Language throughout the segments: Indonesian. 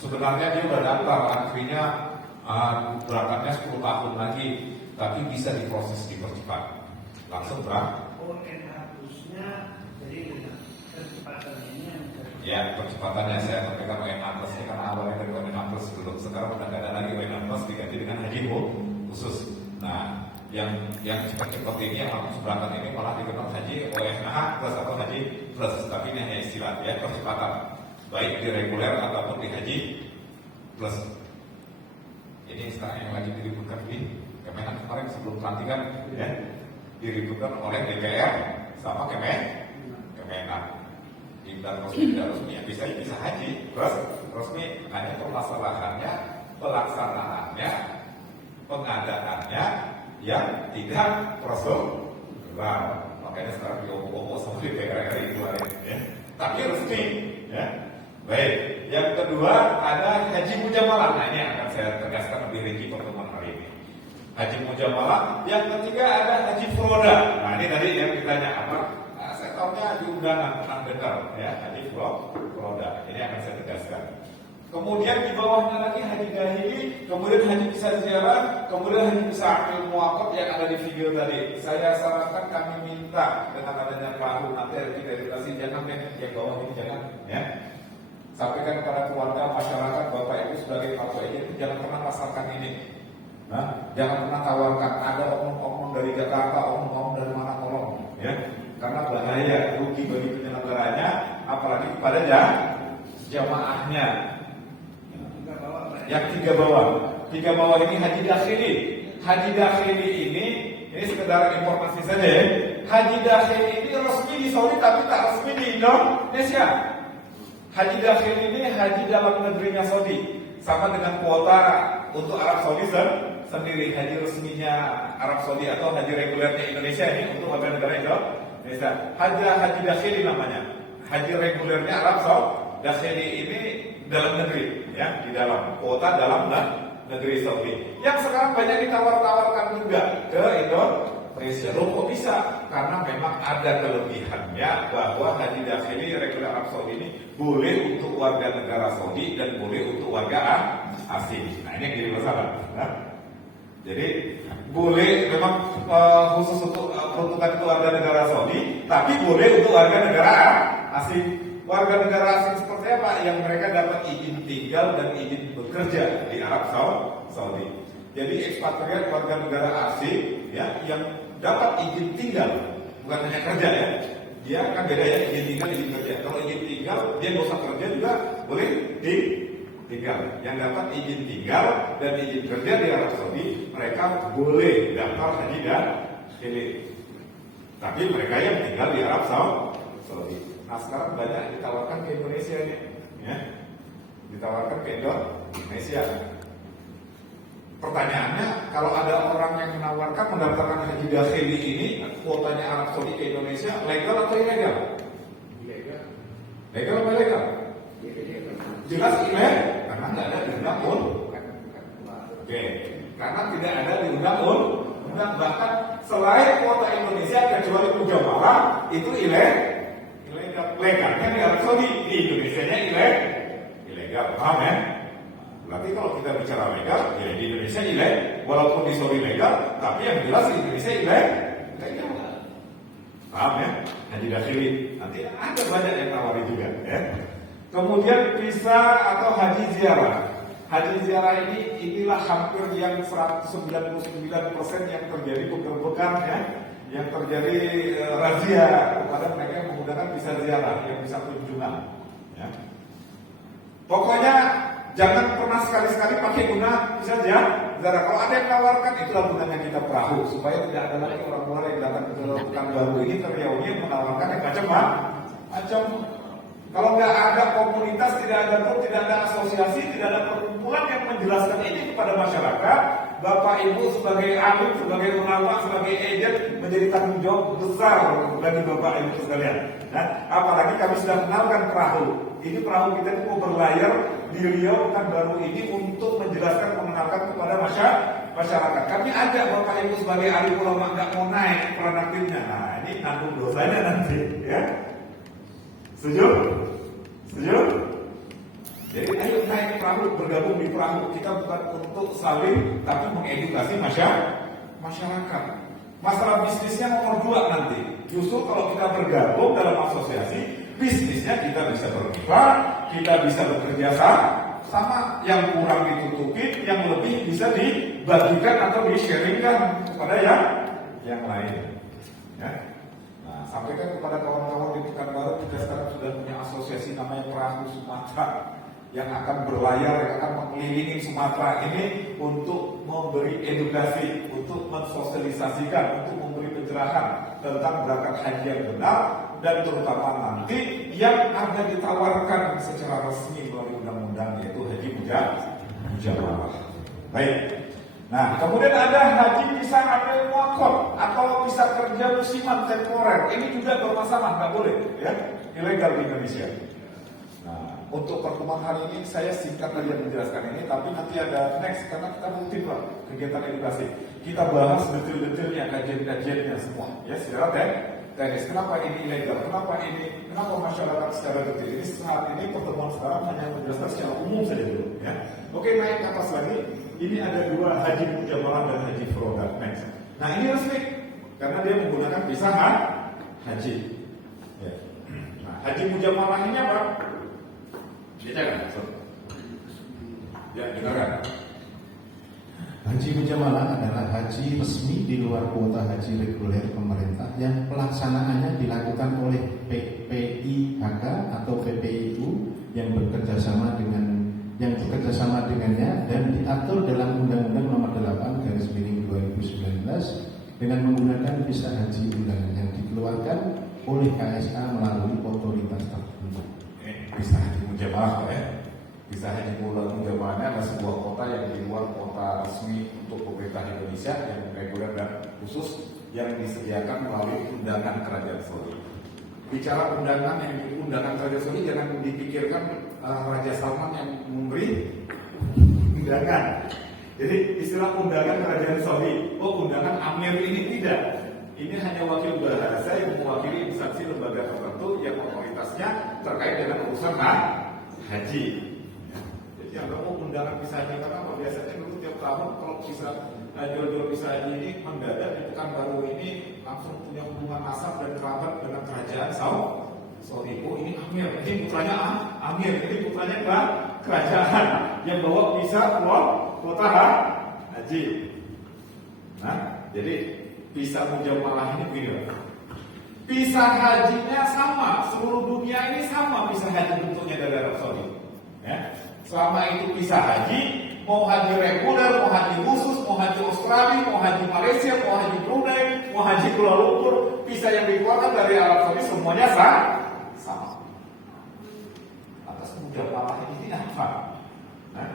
Sebenarnya dia udah daftar, antrinya berangkatnya 10 tahun lagi, tapi bisa diproses dipercepat. Langsung berangkat. Oh, harusnya jadi kecepatan ini ya, percepatannya saya sampaikan WNA Plus ini karena awalnya dari WNA Plus dulu, sekarang udah nggak ada lagi WNA Plus diganti dengan haji khusus. Nah, yang cepat-cepat ini yang langsung berangkat ini malah dikenal haji WNA Plus atau haji Plus, tapi ini hanya istilah ya, percepatan baik di reguler ataupun di haji plus. Ini sekarang yang lagi diributkan di Kemenak kemarin sebelum pelantikan ya, diributkan oleh DPR sama Kemenak. Tidak resmi tidak resmi ya, bisa haji plus resmi, hanya permasalahannya pelaksanaannya, pengadaannya yang tidak prosedural. Makanya sekarang diobok-obok sama DPR RI kemarin ya, tapi resmi ya. Baik, yang kedua ada haji mujamalah. Nah, ini akan saya tegaskan lebih rinci pertemuan hari ini. Haji mujamalah. Yang ketiga ada haji furoda. Nah, ini tadi yang ditanya apa? Nah, saya tahunya di undangan pernah dengar ya, haji furoda. Ini akan saya tegaskan. Kemudian di bawahnya lagi haji gahili, kemudian haji bisa ziarah, kemudian haji bisa ilmu muwakaf yang ada di video tadi. Saya sarankan kami minta dengan adanya baru nanti revitalisasi, jangan yang bawah ini jangan ya. Sampaikan kepada keluarga, masyarakat, Bapak Ibu sebagai partai ini jangan pernah pasarkan ini. Nah, jangan pernah tawarkan ada oknum-oknum dari Jakarta, oknum-oknum dari mana tolong, ya. Karena bahaya, rugi bagi penyelenggaranya, apalagi kepada jamaahnya. Yang tiga bawah ini haji dakhili. Haji dakhili ini sekedar informasi saja ya. Haji dakhili ini resmi di Saudi tapi tak resmi di Indonesia. Haji dakhil ini haji dalam negerinya Saudi, sama dengan kuota untuk Arab Saudi sendiri. Haji resminya Arab Saudi atau haji regulernya Indonesia ini untuk warga negara Indonesia. Haji dakhili namanya. Haji regulernya Arab Saudi. Dakhili ini dalam negeri, ya, di dalam kuota dalam negeri Saudi. Yang sekarang banyak ditawar-tawarkan juga ke Indonesia. Loh kok bisa? Karena memang ada kelebihannya bahwa haji dakhili reguler Arab Saudi ini boleh untuk warga negara Saudi dan boleh untuk warga asing. Nah, ini yang jadi masalah. Nah, jadi boleh memang khusus untuk peruntukan itu warga negara Saudi, tapi boleh untuk warga negara asing. Warga negara asing seperti apa? Yang mereka dapat izin tinggal dan izin bekerja di Arab Saudi. Jadi ekspatriat warga negara asing ya yang dapat izin tinggal, bukan hanya kerja ya. Dia kan beda ya, izin tinggal, izin kerja. Kalau izin tinggal, dia nggak usah kerja juga boleh tinggal. Yang dapat izin tinggal dan izin kerja di Arab Saudi, mereka boleh daftar haji dan ini. Tapi mereka yang tinggal di Arab Saudi. Nah, sekarang banyak ditawarkan ke Indonesia ini, ya. Ditawarkan ke Indonesia. Pertanyaannya, kalau ada orang yang menawarkan mendaftarkan haji dakhili ini, kuotanya Arab Saudi ke Indonesia, legal atau ilegal? Legal atau ilegal? Jelas ilegal, karena nggak ada di undang-undang. Oke, karena tidak ada di undang-undang. Bahkan selain kuota Indonesia kecuali mujamalah itu ilegal. Legalnya di Arab Saudi, di Indonesia-nya ilegal. Paham ya? Berarti kalau kita bicara legal, ya di Indonesia ilegal, walaupun di Saudi legal, tapi yang jelas di Indonesia ilegal. Paham ya? Haji dakhili. Nanti ada banyak yang tawari juga ya. Kemudian visa atau haji ziarah. Haji ziarah inilah hampir yang 199% yang terjadi penggerbekan ya, yang terjadi razia kepada mereka yang menggunakan visa ziarah, yang bisa kunjungan ya. Pokoknya jangan pernah sekali-sekali pakai guna visa ziarah. Kalau ada yang menawarkan, itulah gunanya kita perahu, supaya tidak ada lagi orang luar yang datang ke Pekan Baru ini terreuni menawarkan yang macam. Kalau nggak ada komunitas, tidak ada grup, tidak ada asosiasi, tidak ada perkumpulan yang menjelaskan ini kepada masyarakat, Bapak Ibu sebagai alim, sebagai ulama, sebagai ejen menjadi tanggung jawab besar bagi Bapak Ibu sekalian. Nah, apalagi kami sudah kenalkan perahu. Ini perahu kita itu mau berlayar di Riau Pekan Baru ini untuk menjelaskan, mengenalkan kepada masyarakat. Kami ajak Bapak Ibu sebagai alim ulama nggak mau naik peran aktifnya. Nah, ini nanggung dosanya nanti, ya. Setuju? perahu, bergabung di perahu. Kita bukan untuk saling, tapi mengedukasi masyarakat. Masalah bisnisnya nomor 2 nanti. Justru kalau kita bergabung dalam asosiasi, bisnisnya kita bisa bermitra, kita bisa bekerja sama, yang kurang ditutupin, yang lebih bisa dibagikan atau di-sharingkan kepada yang lain. Ya. Nah, sampaikan kepada kawan-kawan di Pekanbaru, kita sekarang sudah punya asosiasi namanya Perahu Sumatera yang akan berlayar, yang akan mengelilingi Sumatera ini untuk memberi edukasi, untuk mensosialisasikan, untuk memberi pencerahan tentang berangkat haji yang benar, dan terutama nanti yang akan ditawarkan secara resmi melalui undang-undang, yaitu haji mujamalah. Baik. Nah, kemudian ada haji bisa ambil muakot atau bisa kerja musiman temporer. Ini juga bermasalah, nggak boleh, ya, ilegal di Indonesia. Nah, untuk pertemuan hari ini saya singkat saja menjelaskan ini, tapi nanti ada next karena kita rutin lah kegiatan edukasi. Kita bahas detail-detailnya, kajian-kajiannya semua, ya, secara teknis. Kenapa ini ilegal? Kenapa masyarakat secara detail? Ini saat ini pertemuan sekarang hanya menjelaskan secara umum saja dulu, ya. Oke, naik ke atas lagi. Ini ada 2, haji mujamalah dan haji furodah. Next. Nah, ini resmi karena dia menggunakan visa haji. Ya. Nah, haji mujamalah ini apa? Bacakan. Ya, dengarkan. Haji mujamalah adalah haji resmi di luar kuota haji reguler pemerintah yang pelaksanaannya dilakukan oleh PPIHK atau PPIU yang bekerja sama dengannya dan diatur dalam Undang-Undang Nomor 8/2019 dengan menggunakan visa haji undangan yang dikeluarkan oleh KSA melalui otoritas tertentu. Visa haji mujamalah, ya. Visa haji mujamalah adalah sebuah kota yang di luar kota resmi untuk pemerintah Indonesia yang reguler dan khusus yang disediakan melalui undangan Kerajaan Saudi. Bicara undangan Kerajaan Saudi, jangan dipikirkan Raja Salman yang memberi undangan. Jadi istilah undangan Kerajaan Saudi, undangan Amir ini tidak. Ini hanya wakil bahasa yang mewakili instansi lembaga tertentu yang otoritasnya terkait dengan urusan haji. Jadi yang mau undangan visa haji karena apa? Biasanya dulu tiap tahun kalau bisa jual visa haji ini mendadak di Pekanbaru ini langsung punya hubungan asap dan kerabat dengan kerajaan Saudi. Ini Amir, ini putranya Amir, ini putranya kerajaan yang bawa visa kuota haji. Nah, jadi visa mujamalah ini begini. Visa hajinya sama, seluruh dunia ini sama visa haji bentuknya dari Arab Saudi. Ya. Selama itu visa haji, mau haji reguler, mau haji khusus, mau haji Australia, mau haji Malaysia, mau haji Brunei, mau haji Kuala Lumpur, visa yang dikeluarkan dari Arab Saudi semuanya sama. Atas mujamalah ini apa? Nah,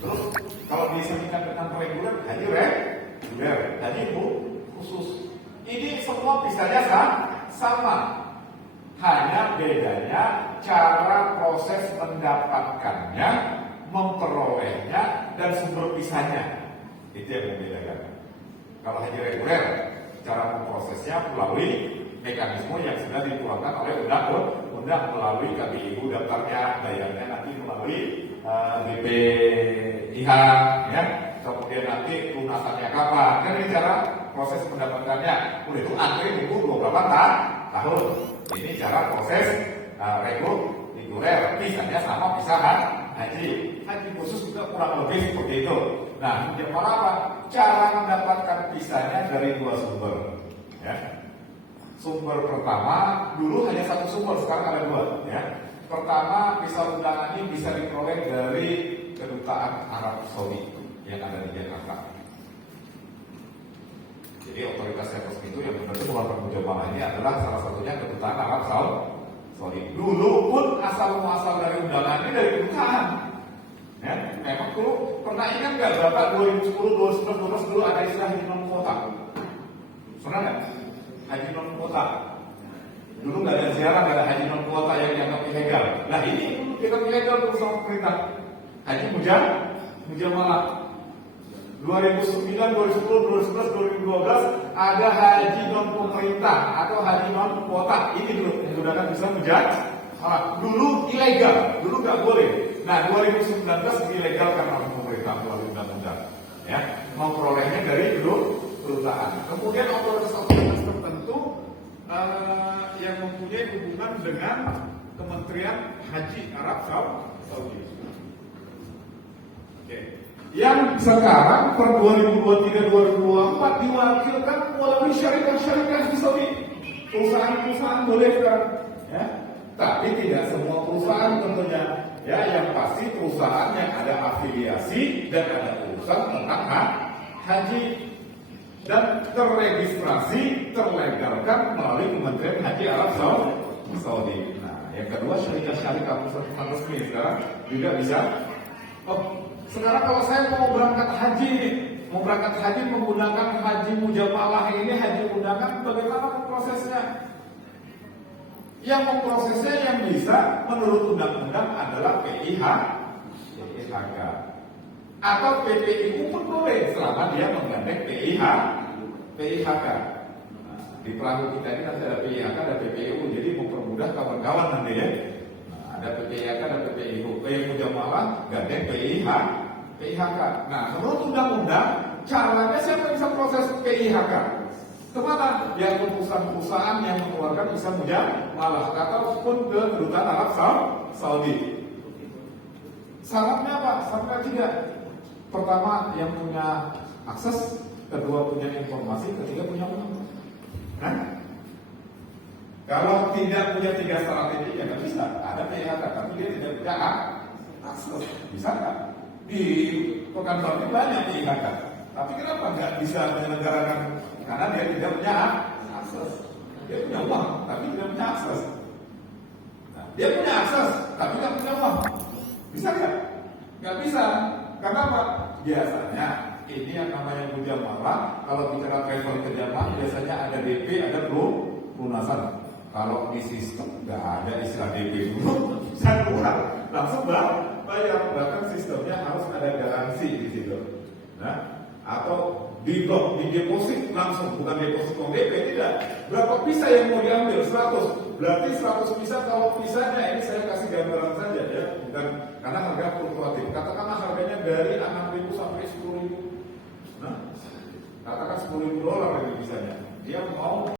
terus kalau disebutkan dengan reguler, haji reguler, haji khusus. Ini semua visanya sama. Hanya bedanya cara proses mendapatkannya, memperolehnya, dan sumber visanya. Itu yang membedakan. Kalau haji reguler, cara memprosesnya melalui mekanisme yang sudah dikeluarkan oleh undang-undang melalui KBIU, daftarnya, bayarnya nanti melalui BPIH, ya. Kemudian nanti lunasannya kapan? Kan ini cara proses mendapatkannya. Udah itu antri tunggu beberapa tahun. Ini cara proses reguler. Visanya sama visa haji. Haji khusus juga kurang lebih seperti itu. Nah, mujamalah apa? Cara mendapatkan visanya dari 2 sumber. Ya. Sumber pertama, dulu hanya 1 sumber, sekarang ada 2. Ya. Pertama, visa undangan ini bisa diperoleh dari Kedutaan Arab Saudi yang ada di Jakarta. Jadi otoritas yang resmi itu yang benar-benar mengeluarkan mujamalah ini adalah salah satunya Kedutaan Arab Saudi. Dulu pun asal muasal dari undangan ini dari kedutaan. Ya, memang dulu pernah ingat nggak Bapak 2010, 2011, 2012 dulu ada istilah haji non kuota. Pernah nggak? Haji non kuota. Dulu nggak ada ziarah, nggak ada haji non kuota yang dianggap ilegal. Nah ini kita ilegal terus sama pemerintah. Haji mujamalah. 2009, 2010, 2011, 2012 ada haji non pemerintah atau haji non kuota. Ini dulu menggunakan visa mujamalah. Dulu ilegal, dulu nggak boleh. Nah, 2019 dilegalkan oleh pemerintah melalui undang-undang. Ya, memperolehnya dari perusahaan. Kemudian otoritas-otoritas tertentu yang mempunyai hubungan dengan Kementerian Haji Arab Saudi. Oke. Yang sekarang per 2023-2024 diwakilkan melalui syarikat-syarikat di Saudi. Perusahaan-perusahaan boleh kan? Ya. Tapi tidak semua perusahaan tentunya. Ya, yang pasti perusahaan yang ada afiliasi dan ada urusan tentang haji dan terregistrasi, terlegalkan melalui Kementerian Haji Arab Saudi. Nah, yang kedua syarikat-syarikat perusahaan resmi sekarang juga bisa. Oh, sekarang kalau saya mau berangkat haji, menggunakan haji mujamalah ini, haji undangan, bagaimana prosesnya? Yang memprosesnya yang bisa menurut undang-undang adalah PIHK atau PPIU pun boleh selama dia menggandeng PIHK. Nah, di perahu kita ini nanti ada PIHK, ada PPIU, jadi mempermudah kawan-kawan nanti ya. Nah, ada PIHK, ada PPIU, PIU Mujamalah gandeng PIHK. Nah, menurut undang-undang caranya siapa yang bisa proses PIHK? Kemana? Ya, perusahaan-perusahaan yang mengeluarkan visa mujamalah ataupun ke kedutaan Arab Saudi. Syaratnya apa? Syaratnya tiga. Pertama, yang punya akses, kedua punya informasi, ketiga punya uang. Nah, kalau tidak punya tiga syarat ini, ya nggak bisa. Ada PIHK, tapi dia tidak punya akses. Bisa nggak? Di Pekanbaru banyak PIHK, tapi kenapa nggak bisa menyelenggarakan? Karena dia tidak punya akses. Dia punya uang, tapi tidak punya akses. Nah, dia punya akses, tapi tidak punya uang. Bisa nggak? Nggak bisa. Karena apa? Biasanya ini yang namanya mujamalah. Kalau bicara travel ke jamaah, biasanya ada DP, ada pelunasan. Kalau di sistem nggak ada istilah DP dulu, bisa keluar langsung bayar. Bahkan sistemnya harus ada garansi di situ. Nah, atau di deposit langsung, bukan deposit uang DP, tidak. Berapa visa yang mau diambil? 100. Berarti 100 visa. Kalau visanya ini saya kasih gambaran saja ya, bukan karena harga fluktuatif. Katakanlah harganya dari 6.000 sampai 10.000. Nah, katakan $10.000 ini visanya. Dia mau